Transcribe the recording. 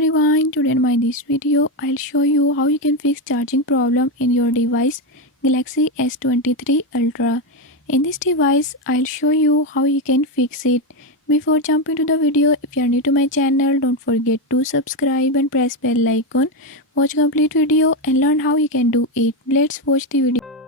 everyone, today in this video I'll show you how you can fix charging problem in your device Galaxy S23 Ultra. In this device I'll show you how you can fix it. Before jumping to the video, if you are new to my channel, don't forget to subscribe and press bell icon. Watch complete video and learn how you can do it. Let's watch the video.